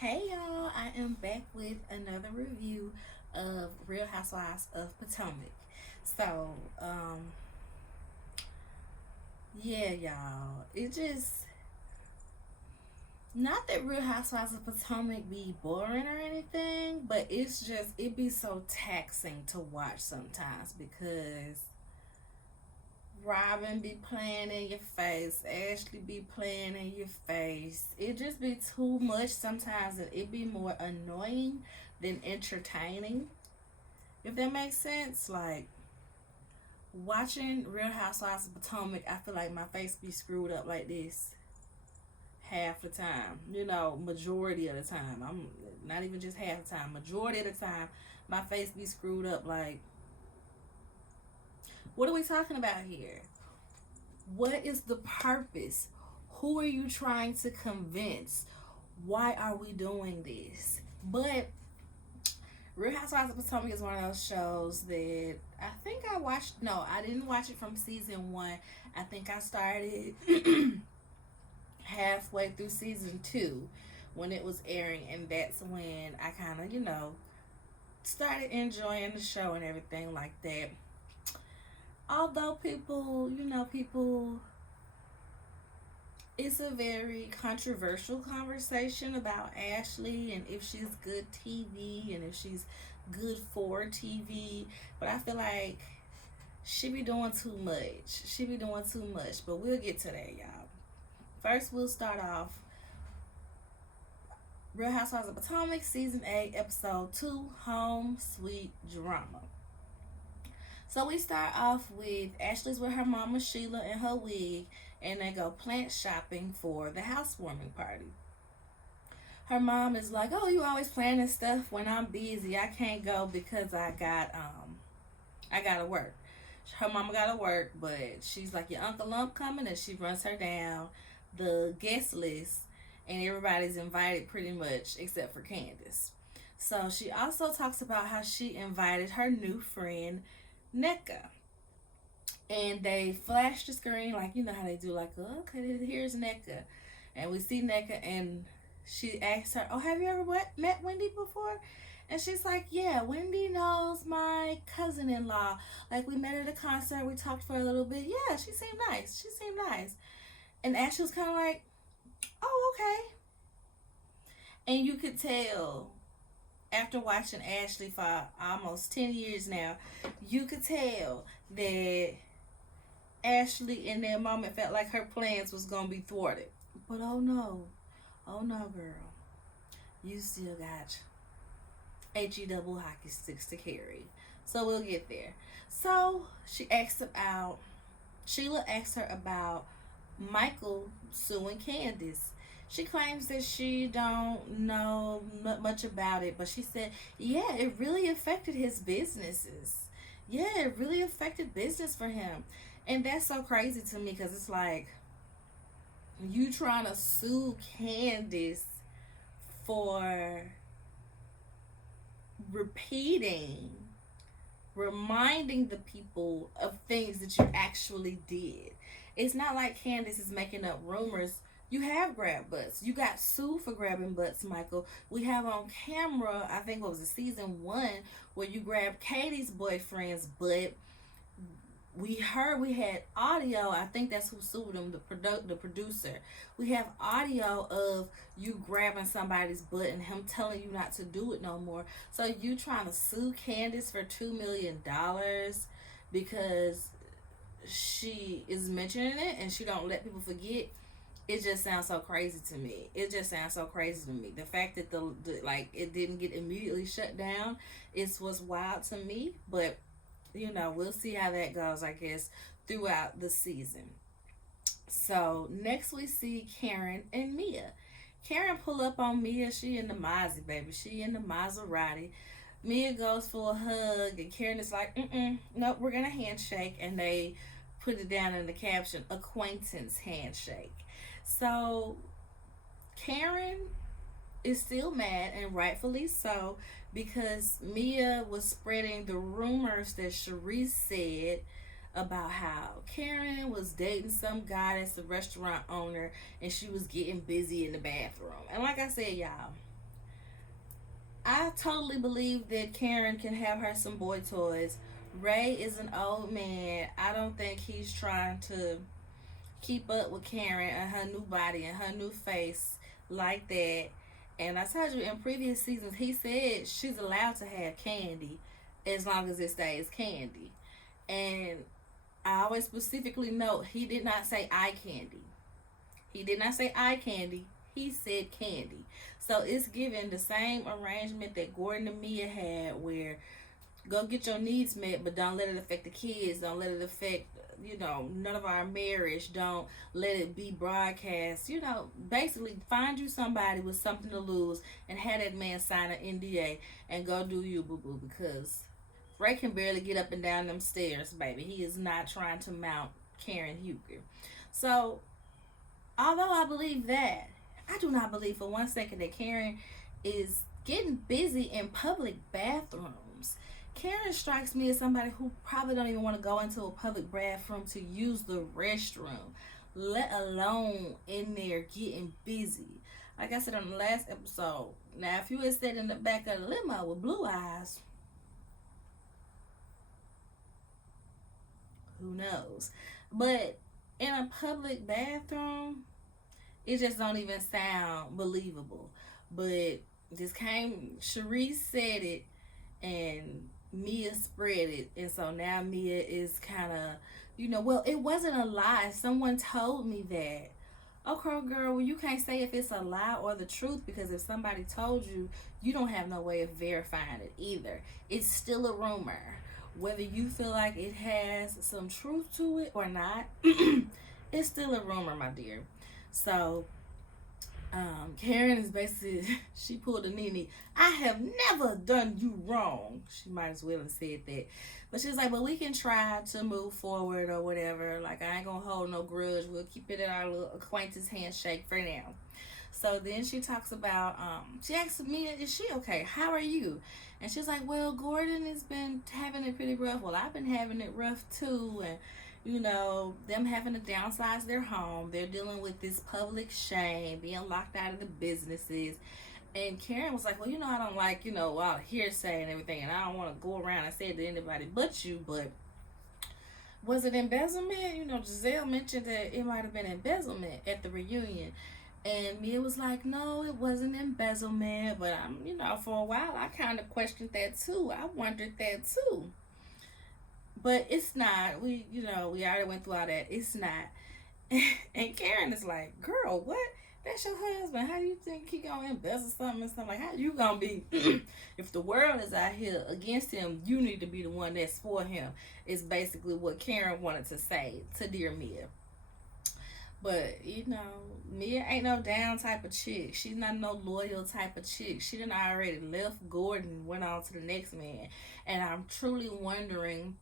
Hey y'all, I am back with another review of Real Housewives of Potomac. So, yeah, y'all, it just not that Real Housewives of Potomac be boring or anything, but it's just it be so taxing to watch sometimes because Robin be playing in your face, Ashley be playing in your face. It just be too much sometimes, and it be more annoying than entertaining. If that makes sense, like watching Real Housewives of Potomac, I feel like my face be screwed up like this half the time. Majority of the time. I'm not even just half the time. Majority of the time, my face be screwed up. Like, what are we talking about here? What is the purpose? Who are you trying to convince? Why are we doing this? But Real Housewives of Potomac is one of those shows that I think I watched. No, I didn't watch it from season one. I think I started halfway through season two when it was airing, and that's when I kind of, started enjoying the show and everything like that. Although people, it's a very controversial conversation about Ashley and if she's good TV and if she's good for TV. But I feel like she be doing too much. She be doing too much. But we'll get to that, y'all. First, we'll start off Real Housewives of Potomac, Season 8, Episode 2, Home Sweet Drama. So we start off with Ashley's with her mama Sheila and her wig, and they go plant shopping for the housewarming party. Her mom is like, "Oh, you always planning stuff when I'm busy. I can't go because I gotta work." Her mama gotta work, but she's like, "Your Uncle Lump coming," and she runs her down the guest list, and everybody's invited pretty much except for Candace. So she also talks about how she invited her new friend NECA. And they flash the screen like you know how they do, like, oh, okay, here's NECA. And we see NECA, and she asks her, "Oh, have you ever met Wendy before?" And she's like, "Yeah, Wendy knows my cousin in law. Like, we met at a concert, we talked for a little bit. Yeah, she seemed nice. She seemed nice." And Ashley was kind of like, "Oh, okay." And you could tell after watching Ashley for almost 10 years now, you could tell that Ashley in that moment felt like her plans was gonna be thwarted. But oh no, girl, you still got HE double hockey sticks to carry. So we'll get there. So Sheila asks her about Michael suing Candace. She claims that she don't know much about it, but she said, yeah, it really affected his businesses. Yeah, it really affected business for him. And that's so crazy to me because it's like you trying to sue Candace for repeating, reminding the people of things that you actually did. It's not like Candace is making up rumors. You have grabbed butts. You got sued for grabbing butts, Michael. We have on camera, I think it was a season one, where you grabbed Katie's boyfriend's butt. We had audio. I think that's who sued him, the producer. We have audio of you grabbing somebody's butt and him telling you not to do it no more. So you trying to sue Candace for $2 million because she is mentioning it and she don't let people forget. It just sounds so crazy to me. It just sounds so crazy to me. The fact that the like it didn't get immediately shut down is what's wild to me. But we'll see how that goes, I guess, throughout the season. So next we see Karen and Mia. Karen pull up on Mia. She in the Mazzy, baby. She in the Maserati. Mia goes for a hug, and Karen is like, nope, we're gonna handshake, and they put it down in the caption, acquaintance handshake. So Karen is still mad, and rightfully so, because Mia was spreading the rumors that Sharice said about how Karen was dating some guy that's a restaurant owner and she was getting busy in the bathroom. And like I said, y'all, I totally believe that Karen can have her some boy toys. Ray is an old man. I don't think he's trying to keep up with Karen and her new body and her new face like that. And I told you in previous seasons, he said she's allowed to have candy as long as it stays candy. And I always specifically note he did not say eye candy. He did not say eye candy. He said candy. So it's given the same arrangement that Gordon and Mia had, where go get your needs met, but don't let it affect the kids. Don't let it affect, none of our marriage. Don't let it be broadcast. Basically find you somebody with something to lose and have that man sign an NDA and go do you, boo boo, because Ray can barely get up and down them stairs, baby. He is not trying to mount Karen Huger. So, although I believe that, I do not believe for one second that Karen is getting busy in public bathrooms. Karen strikes me as somebody who probably don't even want to go into a public bathroom to use the restroom, let alone in there getting busy. Like I said on the last episode, now if you had sat in the back of the limo with blue eyes, who knows? But in a public bathroom, it just don't even sound believable. But this came, Sharice said it, and Mia spread it, and so now Mia is kind of, well, it wasn't a lie. Someone told me that. Okay, girl, well, you can't say if it's a lie or the truth, because if somebody told you, you don't have no way of verifying it either. It's still a rumor. Whether you feel like it has some truth to it or not, it's still a rumor, my dear. So, Karen is basically, she pulled a Nene. I have never done you wrong. She might as well have said that. But she was like, well, we can try to move forward or whatever. Like, I ain't going to hold no grudge. We'll keep it in our little acquaintance handshake for now. So then she talks about, she asked me, is she okay? How are you? And she's like, well, Gordon has been having it pretty rough. Well, I've been having it rough too. And, them having to downsize their home. They're dealing with this public shame, being locked out of the businesses. And Karen was like, well, I don't like, all hearsay and everything. And I don't want to go around and say it to anybody but you. But was it embezzlement? Giselle mentioned that it might have been embezzlement at the reunion. And Mia was like, no, it wasn't embezzlement. But for a while, I kind of questioned that too. I wondered that too. But it's not. We already went through all that. It's not. And Karen is like, girl, what? That's your husband. How do you think he gonna embezzle something and stuff? Like, how you gonna be? If the world is out here against him, you need to be the one that's for him. Is basically what Karen wanted to say to dear Mia. But, Mia ain't no down type of chick. She's not no loyal type of chick. She done already left Gordon and went on to the next man. And I'm truly wondering,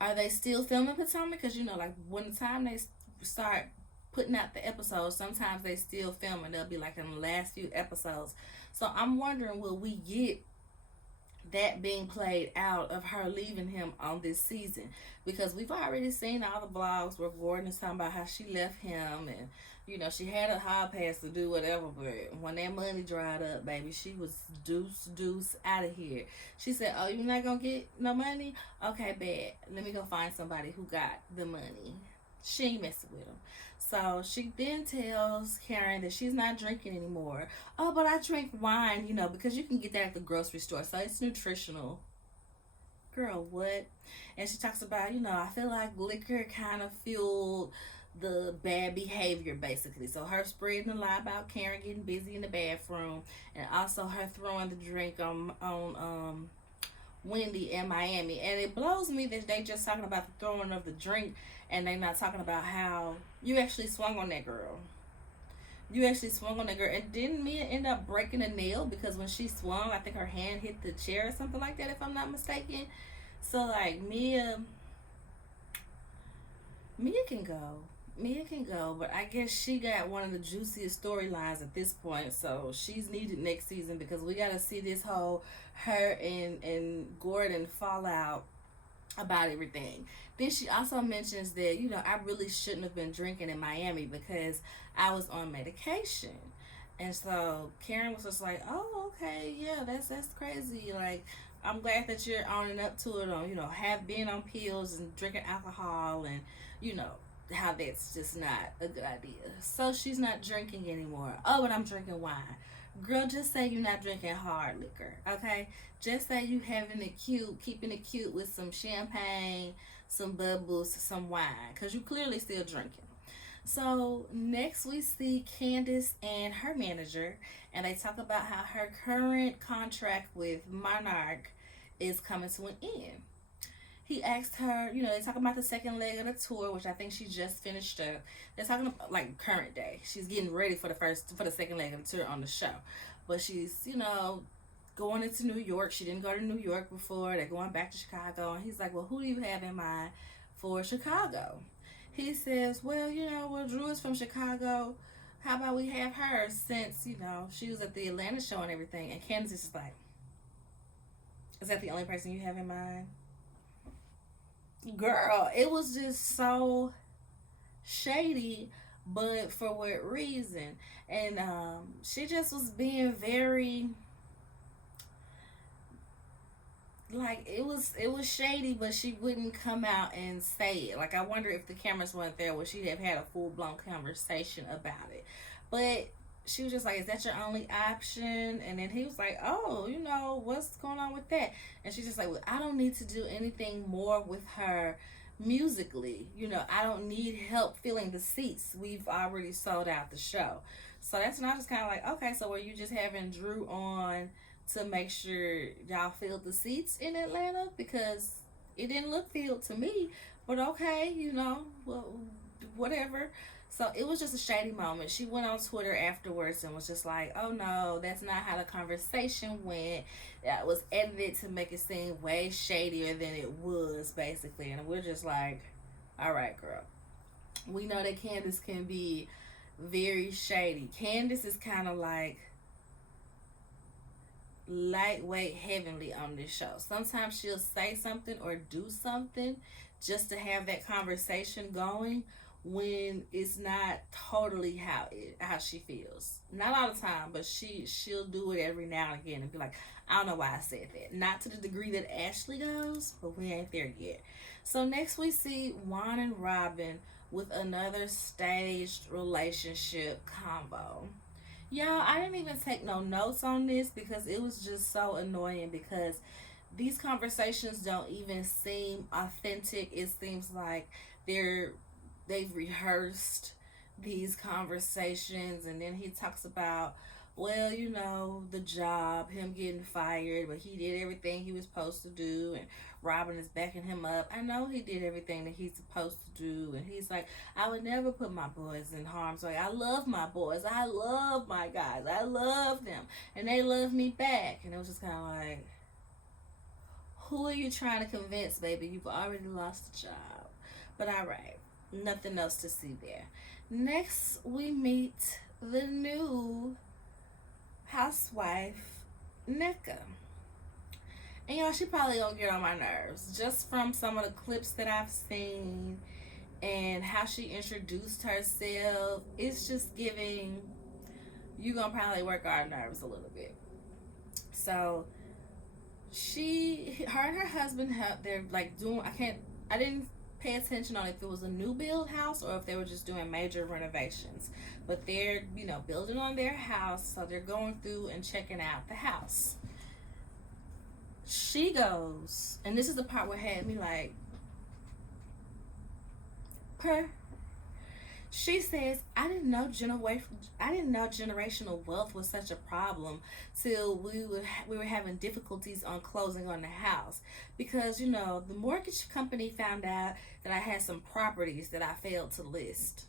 are they still filming Potomac? Because, like, when the time they start putting out the episodes, sometimes they still film and they'll be, like, in the last few episodes. So I'm wondering, will we get that being played out of her leaving him on this season? Because we've already seen all the blogs where Gordon is talking about how she left him and she had a hall pass to do whatever, but when that money dried up, baby, she was deuce out of here. She said, oh, you're not gonna get no money? Okay, bad, let me go find somebody who got the money. She ain't messing with him. So she then tells Karen that she's not drinking anymore. Oh, but I drink wine, because you can get that at the grocery store, so it's nutritional. Girl, what? And she talks about, I feel like liquor kind of fueled the bad behavior, basically. So her spreading a lie about Karen getting busy in the bathroom, and also her throwing the drink on Wendy in Miami. And it blows me that they just talking about the throwing of the drink, and they not talking about how you actually swung on that girl. And didn't Mia end up breaking a nail? Because when she swung, I think her hand hit the chair or something like that, if I'm not mistaken. So, like, Mia can go, but I guess she got one of the juiciest storylines at this point, so she's needed next season, because we got to see this whole her and Gordon fallout about everything. Then she also mentions that, I really shouldn't have been drinking in Miami because I was on medication. And so Karen was just like, "Oh, okay, yeah, that's crazy. Like, I'm glad that you're owning up to it. On have been on pills and drinking alcohol, and you know how that's just not a good idea." So she's not drinking anymore. Oh, but I'm drinking wine. Girl, just say you're not drinking hard liquor, okay? Just say you having it cute, keeping it cute with some champagne, some bubbles, some wine, cause you clearly still drinking. So next we see Candace and her manager, and they talk about how her current contract with Monarch is coming to an end. He asked her, they talking about the second leg of the tour, which I think she just finished up. They're talking about like current day. She's getting ready for the second leg of the tour on the show, but she's going into New York. She didn't go to New York before. They're going back to Chicago, and he's like, "Well, who do you have in mind for Chicago?" He says, "Well, Drew is from Chicago. How about we have her since she was at the Atlanta show and everything?" And Candace is like, "Is that the only person you have in mind?" Girl, it was just so shady, but for what reason? And she just was being very, like, it was shady, but she wouldn't come out and say it. Like, I wonder if the cameras weren't there, would she have had a full-blown conversation about it? But she was just like, "Is that your only option?" And then he was like, "Oh, what's going on with that?" And she's just like, "Well, I don't need to do anything more with her musically. I don't need help filling the seats. We've already sold out the show." So that's not just kind of like, okay, so were you just having Drew on to make sure y'all filled the seats in Atlanta? Because it didn't look filled to me. But okay, well, whatever. So it was just a shady moment. She went on Twitter afterwards and was just like, "Oh no, that's not how the conversation went. That was edited to make it seem way shadier than it was, basically." And we're just like, "All right, girl. We know that Candace can be very shady." Candace is kind of like lightweight heavenly on this show. Sometimes she'll say something or do something just to have that conversation going when it's not totally how she feels. Not all the time, but she'll do it every now and again and be like, "I don't know why I said that." Not to the degree that Ashley goes, but we ain't there yet. So next we see Juan and Robin with another staged relationship combo. Y'all, I didn't even take no notes on this because it was just so annoying, because these conversations don't even seem authentic. It seems like they've rehearsed these conversations, and then he talks about, well, the job, him getting fired, but he did everything he was supposed to do, and Robin is backing him up. "I know he did everything that he's supposed to do," and he's like, "I would never put my boys in harm's way. I love my boys. I love my guys. I love them, and they love me back." And it was just kind of like, who are you trying to convince, baby? You've already lost the job. But all right, nothing else to see there. Next, we meet the new housewife, Nika. And she probably gonna get on my nerves just from some of the clips that I've seen and how she introduced herself. It's just giving, you gonna probably work our nerves a little bit. So her and her husband they're like doing, I didn't pay attention on if it was a new build house or if they were just doing major renovations, but they're building on their house, so they're going through and checking out the house. She goes, and this is the part where it had me like, per. She says, I didn't know generational wealth was such a problem till we were having difficulties on closing on the house, because the mortgage company found out that I had some properties that I failed to list."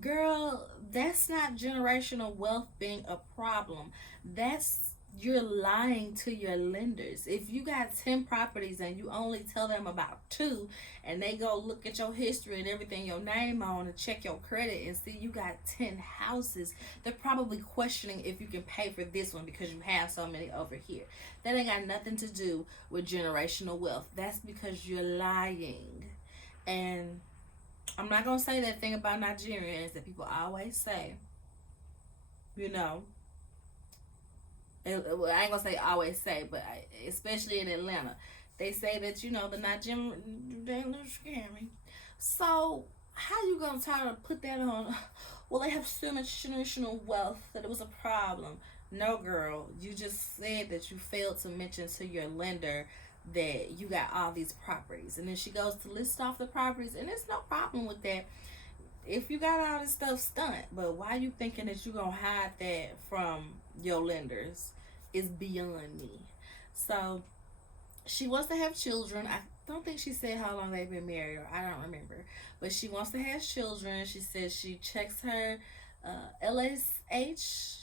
Girl, that's not generational wealth being a problem. That's, you're lying to your lenders. If you got 10 properties and you only tell them about 2, and they go look at your history and everything, your name on, and check your credit and see you got 10 houses, they're probably questioning if you can pay for this one because you have so many over here. That ain't got nothing to do with generational wealth. That's because you're lying. And I'm not going to say that thing about Nigerians that people always say, You know, well, I ain't gonna say always say, but especially in Atlanta, they say that the Nigerian they a little scammy. So how you gonna try to put that on? Well, they have so much generational wealth that it was a problem. No, girl, you just said that you failed to mention to your lender that you got all these properties, and then she goes to list off the properties, and there's no problem with that if you got all this stuff stunt. But why you thinking that you gonna hide that from your lenders is beyond me. So she wants to have children. I don't think she said how long they've been married, or I don't remember. But she wants to have children. She says she checks her LSH.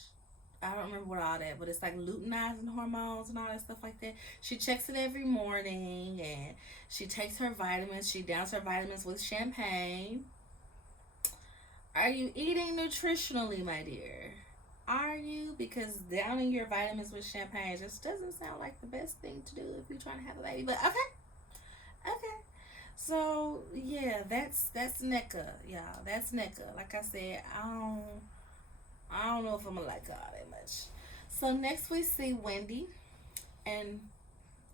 I don't remember what all that, but it's like luteinizing hormones and all that stuff like that. She checks it every morning, and she takes her vitamins. She downs her vitamins with champagne. Are you eating nutritionally, my dear? Are you? Because downing your vitamins with champagne just doesn't sound like the best thing to do if you're trying to have a baby. But okay. So yeah, that's NECA, y'all. That's NECA. Like I said, I don't know if I'm gonna like her all that much. So next we see Wendy, and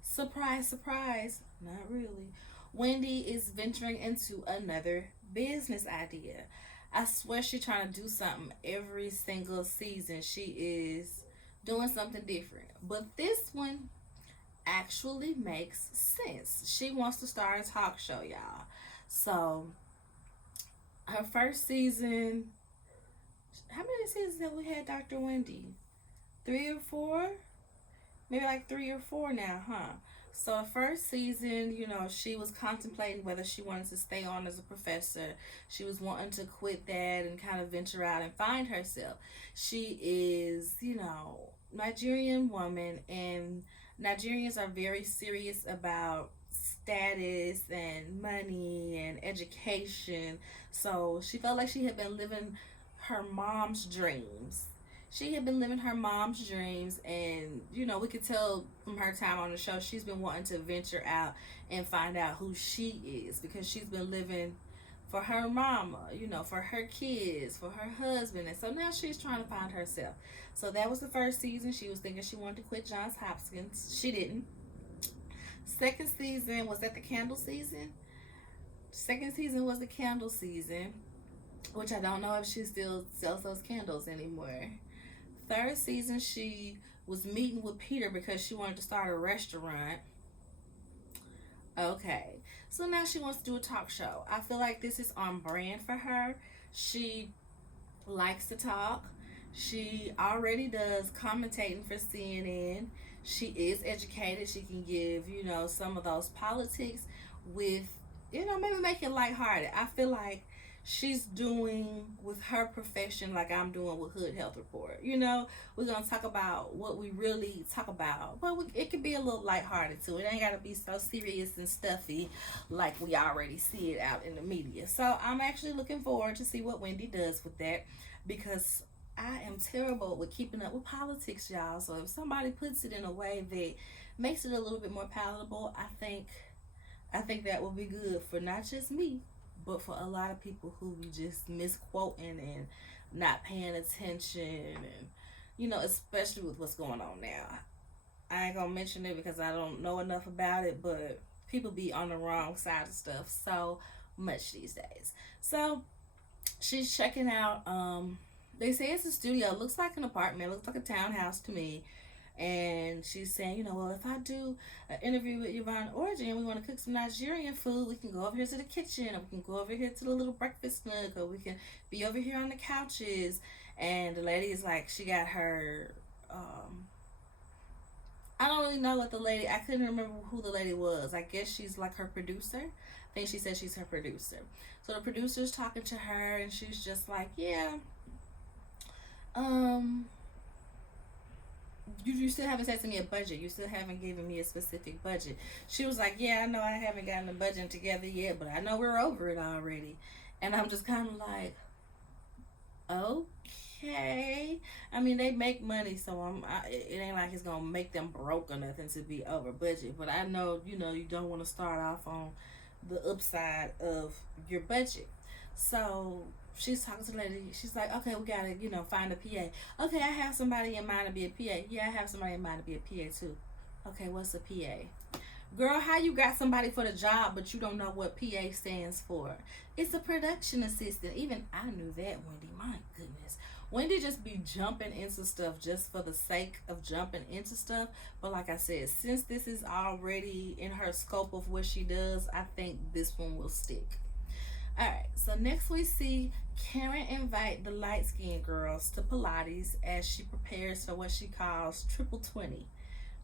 surprise, surprise, not really. Wendy is venturing into another business idea. I swear she's trying to do something every single season. She is doing something different. But this one actually makes sense. She wants to start a talk show, y'all. So her first season, how many seasons have we had, Dr. Wendy? 3 or 4? Maybe like 3 or 4 now, huh? So the first season, she was contemplating whether she wanted to stay on as a professor. She was wanting to quit that and kind of venture out and find herself. She is, Nigerian woman, and Nigerians are very serious about status and money and education. So she felt like she had been living her mom's dreams. She had been living her mom's dreams, and we could tell from her time on the show she's been wanting to venture out and find out who she is, because she's been living for her mama, for her kids, for her husband, and so now she's trying to find herself. So that was the first season. She was thinking she wanted to quit Johns Hopkins. She didn't. Second season, was that the candle season? Second season was the candle season, which I don't know if she still sells those candles anymore. Third season, she was meeting with Peter because she wanted to start a restaurant. Okay, so now she wants to do a talk show. I feel like this is on brand for her. She likes to talk. She already does commentating for CNN. She is educated. She can give, some of those politics with, maybe make it lighthearted. I feel like she's doing with her profession like I'm doing with Hood Health Report. We're going to talk about what we really talk about, but it could be a little lighthearted too. It ain't got to be so serious and stuffy like we already see it out in the media. So I'm actually looking forward to see what Wendy does with that, because I am terrible with keeping up with politics, y'all. So if somebody puts it in a way that makes it a little bit more palatable, I think that will be good for not just me, but for a lot of people who be just misquoting and not paying attention, and especially with what's going on now. I ain't gonna mention it because I don't know enough about it, but people be on the wrong side of stuff so much these days. So she's checking out. They say it's a studio. It looks like an apartment. It looks like a townhouse to me. And she's saying, well, if I do an interview with Yvonne Orji and we want to cook some Nigerian food, we can go over here to the kitchen, or we can go over here to the little breakfast nook, or we can be over here on the couches. And the lady is like, she got her, I don't really know what the lady, I couldn't remember who the lady was. I guess she's like her producer. I think she said she's her producer. So the producer's talking to her, and she's just like, yeah, you still haven't set me a budget. You still haven't given me a specific budget. She was like, yeah, I know I haven't gotten the budget together yet, but I know we're over it already. And I'm just kind of like, okay. I mean, they make money, so it ain't like it's gonna make them broke or nothing to be over budget. But I know, you don't want to start off on the upside of your budget. So she's talking to the lady. She's like, okay, we gotta, find a PA. Okay, I have somebody in mind to be a PA. Yeah, I have somebody in mind to be a PA too. Okay, what's a PA? Girl, how you got somebody for the job, but you don't know what PA stands for? It's a production assistant. Even I knew that, Wendy. My goodness. Wendy just be jumping into stuff just for the sake of jumping into stuff. But like I said, since this is already in her scope of what she does, I think this one will stick. Alright, so next we see Karen invite the light skinned girls to Pilates as she prepares for what she calls triple 20.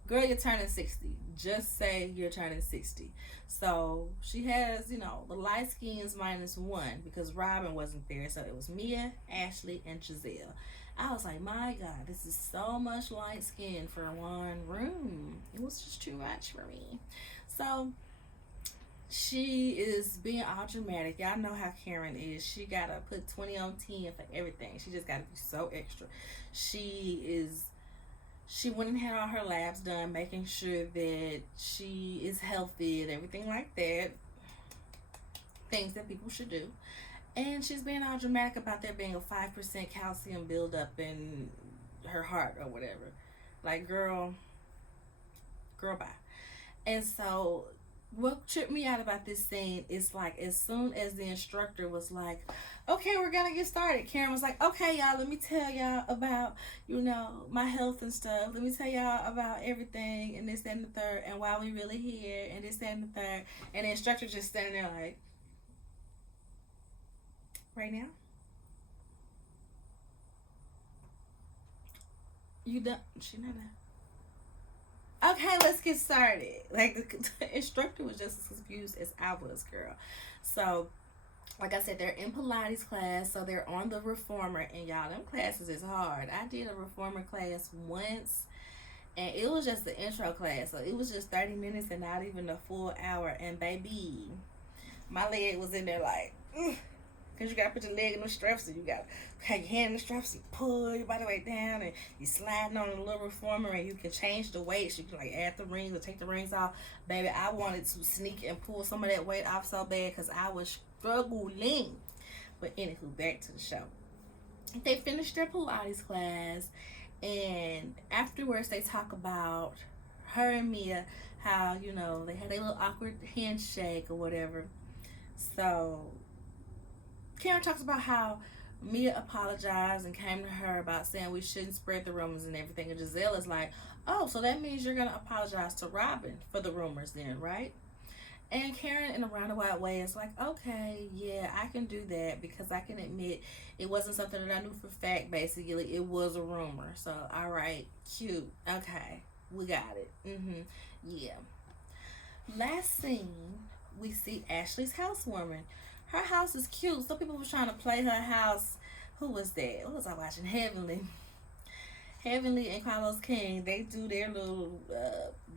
Girl, you're turning 60. Just say you're turning 60. So she has, the light skins -1 because Robin wasn't there. So it was Mia, Ashley, and Giselle. I was like, my God, this is so much light skin for one room. It was just too much for me. So she is being all dramatic. Y'all know how Karen is. She gotta put 20 on 10 for everything. She just gotta be so extra. She went and had all her labs done, making sure that she is healthy and everything like that. Things that people should do. And she's being all dramatic about there being a 5% calcium buildup in her heart or whatever. Like, girl, bye. And so what tripped me out about this scene is like, as soon as the instructor was like, okay, we're gonna get started, Karen was like, okay, y'all, let me tell y'all about, my health and stuff. Let me tell y'all about everything and this, that, and the third, and why we really here, and this, that, and the third. And the instructor just standing there like, right now? You done? She not done. Okay, let's get started. Like, the instructor was just as confused as I was, girl. So, like I said, they're in Pilates class, so they're on the reformer, and y'all, them classes is hard. I did a reformer class once, and it was just the intro class, so it was just 30 minutes and not even a full hour, and baby, my leg was in there like, because you got to put your leg in the straps, and you got to have your hand in the straps, and pull your body weight down, and you sliding on the little reformer, and you can change the weights. You can like add the rings or take the rings off. Baby, I wanted to sneak and pull some of that weight off so bad because I was struggling. But anywho, back to the show. They finished their Pilates class, and afterwards they talk about her and Mia, how, they had a little awkward handshake or whatever. So Karen talks about how Mia apologized and came to her about saying we shouldn't spread the rumors and everything. And Giselle is like, oh, so that means you're going to apologize to Robin for the rumors then, right? And Karen, in a roundabout way, is like, okay, yeah, I can do that because I can admit it wasn't something that I knew for fact, basically. It was a rumor. So, all right, cute. Okay, we got it. Yeah. Last scene, we see Ashley's housewarming. Her house is cute. Some people were trying to play her house. Who was that? What was I watching? Heavenly and Carlos King. They do their little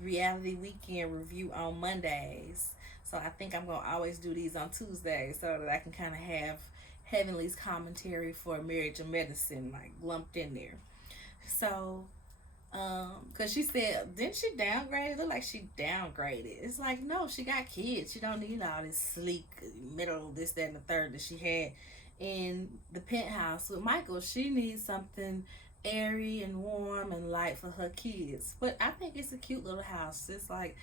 reality weekend review on Mondays. So I think I'm going to always do these on Tuesdays so that I can kind of have Heavenly's commentary for Marriage and Medicine like lumped in there. So because she said, didn't she downgrade? It looked like she downgraded. It's like, no, she got kids. She don't need all this sleek middle, this, that, and the third that she had in the penthouse with Michael. She needs something airy and warm and light for her kids. But I think it's a cute little house. It's like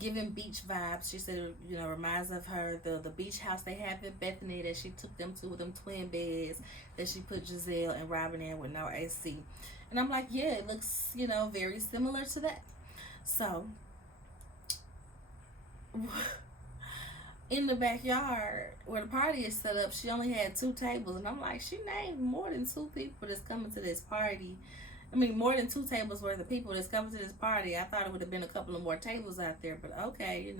giving beach vibes. She said, reminds of her the beach house they have in Bethany that she took them to with them twin beds that she put Giselle and Robin in with no AC. And I'm like, yeah, it looks, very similar to that. So, in the backyard where the party is set up, she only had 2 tables. And I'm like, she named more than 2 people that's coming to this party. I mean, more than 2 tables worth of people that's coming to this party. I thought it would have been a couple of more tables out there. But okay,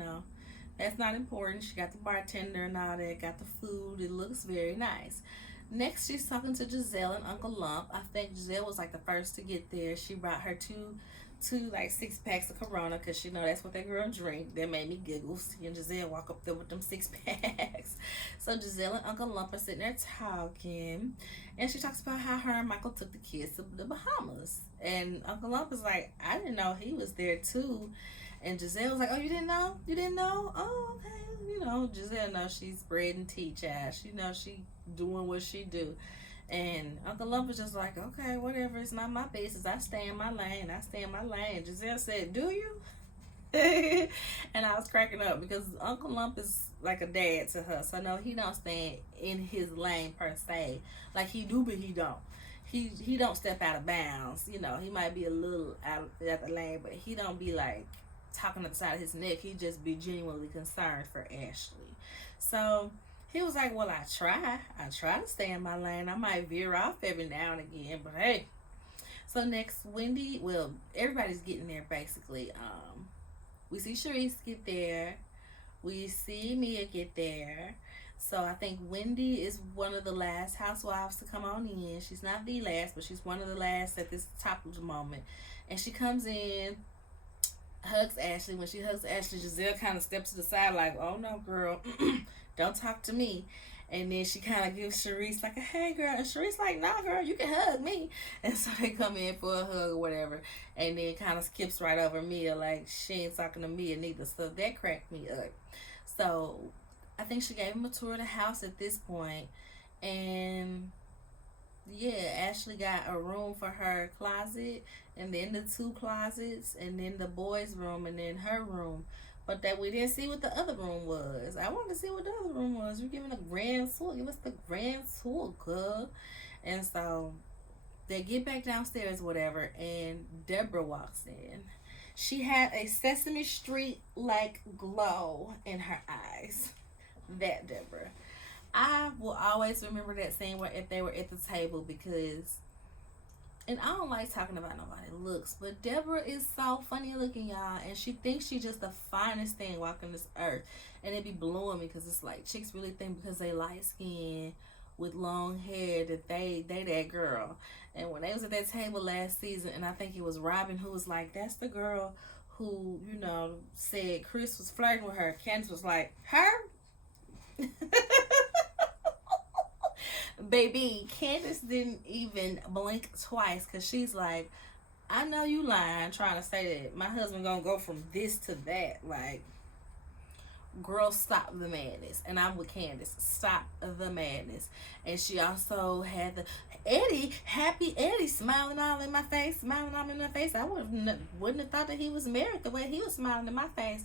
that's not important. She got the bartender and all that, got the food. It looks very nice. Next, she's talking to Giselle and Uncle Lump. I think Giselle was like the first to get there. She brought her two like 6-packs of Corona because she know that's what that girl drink. That made me giggle. Seeing Giselle walk up there with them 6-packs. So Giselle and Uncle Lump are sitting there talking, and she talks about how her and Michael took the kids to the Bahamas. And Uncle Lump is like, I didn't know he was there too. And Giselle was like, oh, you didn't know? You didn't know? Oh, okay. Giselle knows she's bread and tea, child. She knows she doing what she do. And Uncle Lump was just like, okay, whatever, it's not my business. I stay in my lane. I stay in my lane. Giselle said, do you? And I was cracking up because Uncle Lump is like a dad to her. So no, he don't stand in his lane per se. Like he do, but he don't. He don't step out of bounds. You know, he might be a little out the lane, but he don't be like talking at the side of his neck. He just be genuinely concerned for Ashley. So he was like, well, I try to stay in my lane. I might veer off every now and again, but hey. So next, Wendy, well, everybody's getting there basically. We see Sharice get there. We see Mia get there. So I think Wendy is one of the last housewives to come on in. She's not the last, but she's one of the last at this top of the moment. And she comes in, hugs Ashley. When she hugs Ashley, Giselle kind of steps to the side like, oh no, girl, don't talk to me. And then she kind of gives Sharice like a, hey girl. And Sharice like, nah girl, you can hug me. And so they come in for a hug or whatever. And then kind of skips right over Mia like she ain't talking to Mia neither. So that cracked me up. So I think she gave him a tour of the house at this point. And yeah, Ashley got a room for her closet, and then the two closets, and then the boys' room, and then her room. But that we didn't see what the other room was. I wanted to see what the other room was. You're giving a grand tour. Give us the grand tour, girl. And so they get back downstairs, whatever, and Deborah walks in. She had a Sesame Street like glow in her eyes. That Deborah. I will always remember that scene where if they were at the table because, and I don't like talking about nobody's looks, but Deborah is so funny looking, y'all, and she thinks she's just the finest thing walking this earth, and it be blowing me because it's like chicks really think because they light skin with long hair that they that girl. And when they was at that table last season, and I think it was Robin who was like, that's the girl who, you know, said Chris was flirting with her. Candace was like, her? Baby, Candace didn't even blink twice because she's like, I know you lying trying to say that my husband gonna go from this to that. Like, girl, stop the madness. And I'm with Candace, stop the madness. And she also had the happy Eddie smiling all in my face, smiling all in my face. I wouldn't have thought that he was married the way he was smiling in my face.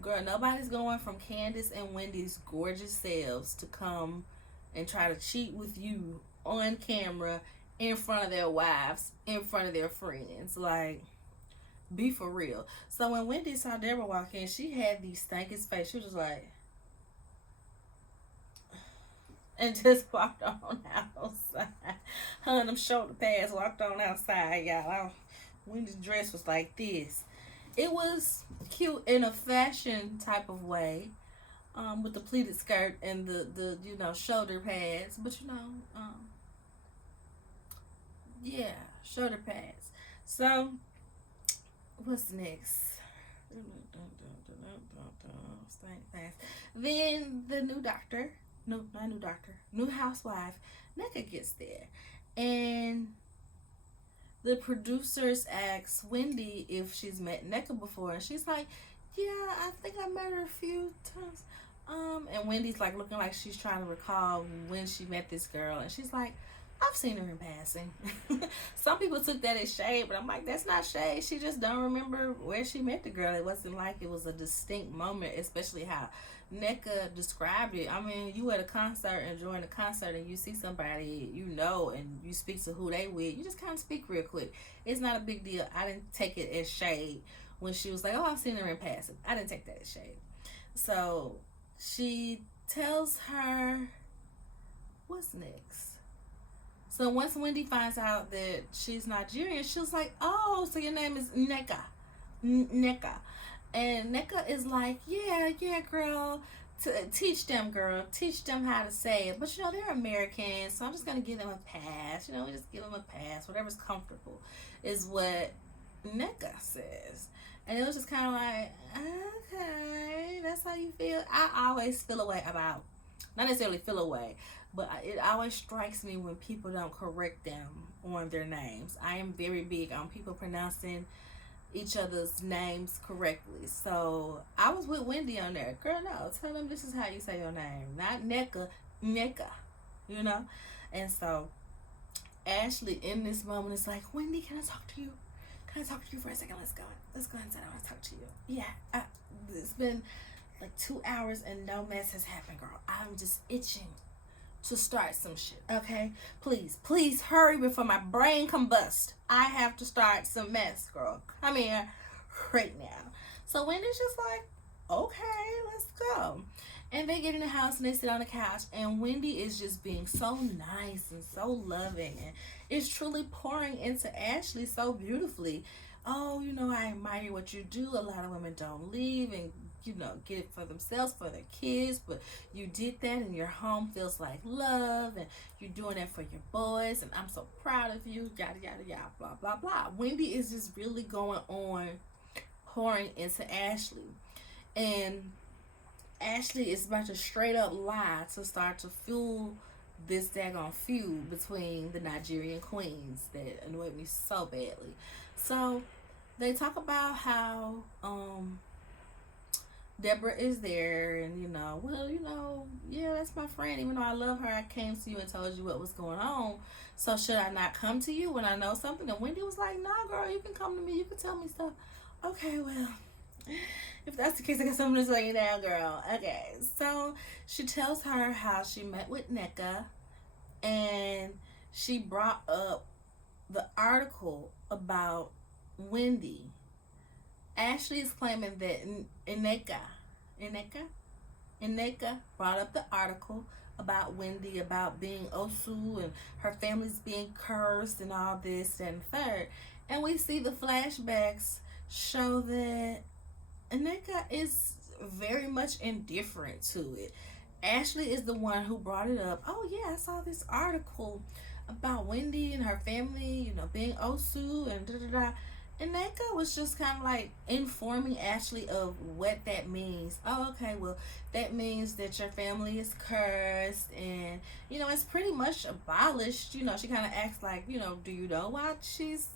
Girl, nobody's going from Candace and Wendy's gorgeous selves to come and try to cheat with you on camera in front of their wives, in front of their friends. Like, be for real. So when Wendy saw Deborah walk in, she had the stankiest face. She was just like, and just walked on outside. Her and them shoulder pads walked on outside, y'all. Wendy's dress was like this. It was cute in a fashion type of way. With the pleated skirt and the you know, shoulder pads, but you know, yeah, shoulder pads. So what's next? Then the new doctor, no, not new doctor, new housewife, Nneka gets there, and the producers ask Wendy if she's met Nneka before, and she's like, yeah, I think I met her a few times. And Wendy's like looking like she's trying to recall when she met this girl, and she's like, I've seen her in passing. Some people took that as shade, but I'm like, that's not shade. She just don't remember where she met the girl. It wasn't like it was a distinct moment, especially how Nneka described it. I mean, you at a concert, enjoying a concert, and you see somebody you know, and you speak to who they with, you just kind of speak real quick. It's not a big deal. I didn't take it as shade when she was like, oh, I've seen her in passing. I didn't take that as shade. So she tells her, what's next? So once Wendy finds out that she's Nigerian, she's like, oh, so your name is Nneka. Nneka. And Nneka is like, yeah, girl. Teach them, girl. Teach them how to say it. But, you know, they're Americans, so I'm just going to give them a pass. You know, we just give them a pass. Whatever's comfortable is what Nneka says. And it was just kind of like, okay, that's how you feel. I always feel away about, not necessarily feel away, but it always strikes me when people don't correct them on their names. I am very big on people pronouncing each other's names correctly. So I was with Wendy on there. Girl, no, tell them this is how you say your name. Not Nneka, Nneka. you know? And so Ashley in this moment is like, Wendy, can I talk to you? Can I talk to you for a second? Let's go. Let's go inside. I want to talk to you. Yeah, it's been like 2 hours and no mess has happened, girl. I'm just itching to start some shit. Okay, please hurry before my brain combust. I have to start some mess, girl. Come here right now. So Wendy's just like, okay, let's go. And they get in the house and they sit on the couch, and Wendy is just being so nice and so loving, and is truly pouring into Ashley so beautifully. Oh, I admire what you do. A lot of women don't leave and get it for themselves, for their kids, but you did that, and your home feels like love, and you're doing that for your boys, and I'm so proud of you. Yada yada yada, blah blah blah. Wendy is just really going on, pouring into Ashley, and Ashley is about to straight up lie to start to fuel this daggone feud between the Nigerian queens that annoyed me so badly. So they talk about how Deborah is there, and yeah, that's my friend. Even though I love her, I came to you and told you what was going on. So should I not come to you when I know something? And Wendy was like, nah, girl, you can come to me. You can tell me stuff. Okay, well, if that's the case, I got something to tell you now, girl. Okay, so she tells her how she met with Nneka, and she brought up the article about Wendy. Ashley is claiming that Nneka brought up the article about Wendy, about being Osu and her family's being cursed and all this and third. And we see the flashbacks show that Nneka is very much indifferent to it. Ashley is the one who brought it up. Oh yeah, I saw this article about Wendy and her family, being Osu and da da da. And Nneka was just kind of like informing Ashley of what that means. Oh, okay, well, that means that your family is cursed and, it's pretty much abolished. She kind of acts like, do you know why she's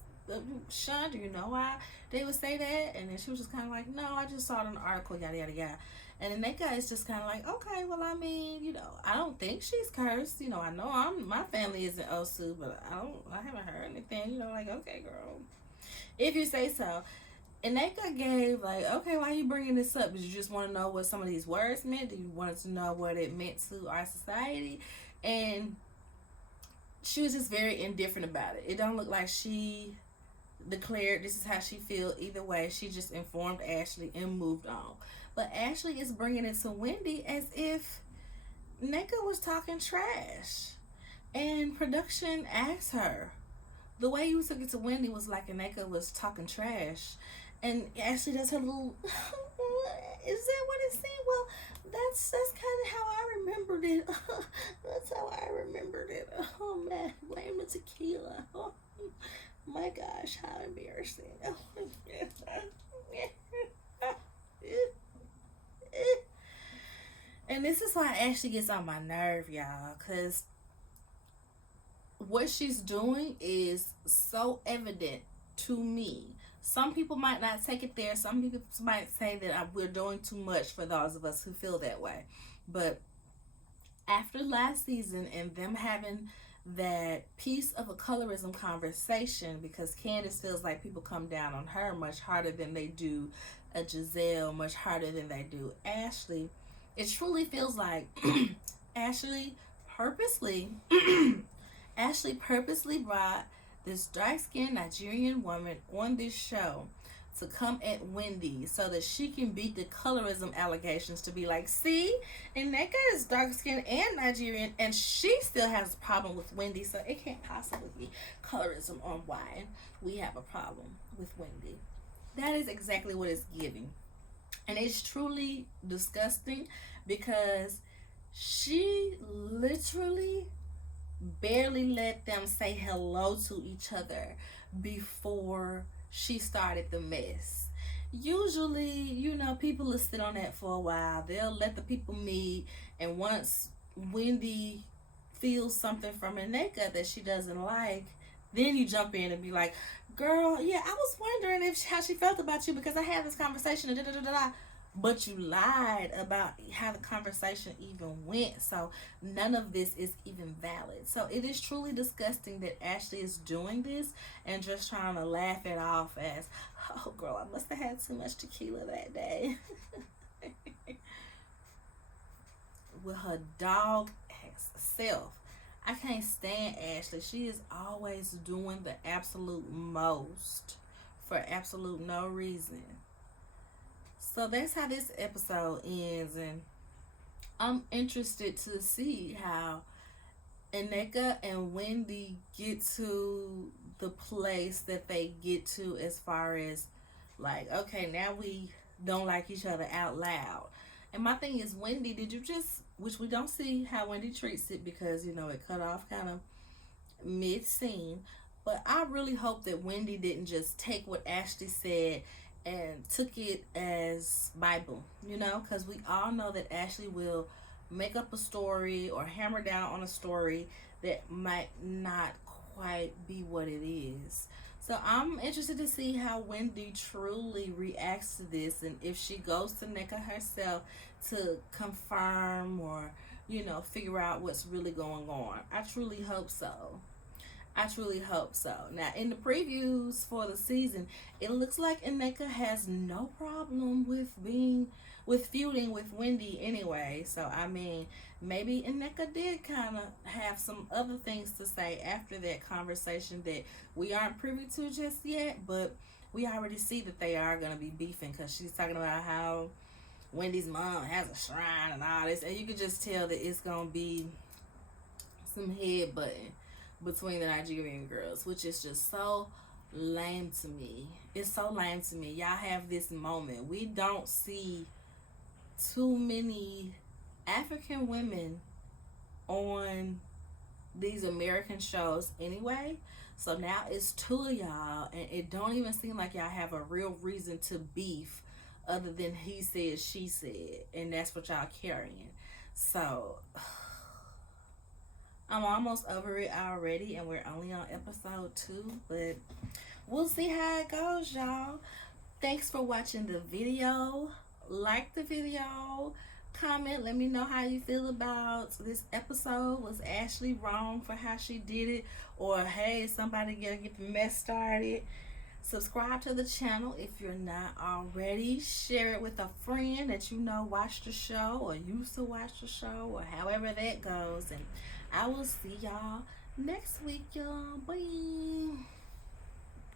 shunned? Do you know why they would say that? And then she was just kind of like, no, I just saw it in an article, yada, yada, yada. And then Nneka is just kind of like, okay, well, I mean, I don't think she's cursed. I know my family isn't Osu, but I haven't heard anything. Like, okay, girl, if you say so. And Nneka gave like, okay, why are you bringing this up? Did you just want to know what some of these words meant? Did you want to know what it meant to our society? And she was just very indifferent about it. It don't look like she declared this is how she feel either way. She just informed Ashley and moved on. But Ashley is bringing it to Wendy as if Nneka was talking trash. And production asked her, the way you took it to Wendy was like Nneka was talking trash. And Ashley does her little, is that what it seemed? Well, that's kind of how I remembered it. That's how I remembered it. Oh man, blame the tequila. Oh my gosh, how embarrassing. And this is why Ashley gets on my nerve, y'all, because what she's doing is so evident to me. Some people might not take it there. Some people might say that we're doing too much for those of us who feel that way. But after last season and them having that piece of a colorism conversation, because Candace feels like people come down on her much harder than they do a Giselle, much harder than they do Ashley. It truly feels like Ashley purposely brought this dark-skinned Nigerian woman on this show to come at Wendy so that she can beat the colorism allegations, to be like, see, and Nneka is dark-skinned and Nigerian, and she still has a problem with Wendy, so it can't possibly be colorism on why we have a problem with Wendy. That is exactly what it's giving. And it's truly disgusting because she literally barely let them say hello to each other before she started the mess. Usually, people will sit on that for a while. They'll let the people meet, and once Wendy feels something from Nneka that she doesn't like, then you jump in and be like, girl, yeah, I was wondering how she felt about you because I had this conversation and da da da da. but you lied about how the conversation even went. So none of this is even valid. So it is truly disgusting that Ashley is doing this and just trying to laugh it off as, oh girl, I must have had too much tequila that day. With her dog self. I can't stand Ashley. She is always doing the absolute most for absolute no reason. So that's how this episode ends, and I'm interested to see how Aneka and Wendy get to the place that they get to as far as like, okay, now we don't like each other out loud. And my thing is, Wendy, did you just, which we don't see how Wendy treats it because, it cut off kind of mid scene. But I really hope that Wendy didn't just take what Ashley said and took it as Bible, because we all know that Ashley will make up a story or hammer down on a story that might not quite be what it is. So I'm interested to see how Wendy truly reacts to this and if she goes to Nika herself to confirm or, figure out what's really going on. I truly hope so. I truly hope so. Now, in the previews for the season, it looks like Ineka has no problem with feuding with Wendy anyway. So, I mean, maybe Ineka did kind of have some other things to say after that conversation that we aren't privy to just yet, but we already see that they are going to be beefing because she's talking about how Wendy's mom has a shrine and all this, and you can just tell that it's going to be some headbutting between the Nigerian girls, which is just so lame to me. It's so lame to me. Y'all have this moment. We don't see too many African women on these American shows anyway. So now it's two of y'all, and it don't even seem like y'all have a real reason to beef other than he said, she said, and that's what y'all carrying. So I'm almost over it already, and we're only on episode 2, but we'll see how it goes, y'all. Thanks for watching the video. Like the video. Comment. Let me know how you feel about this episode. Was Ashley wrong for how she did it? Or, hey, somebody gotta get the mess started. Subscribe to the channel if you're not already. Share it with a friend that you know watched the show or used to watch the show or however that goes. And I will see y'all next week, y'all. Bye.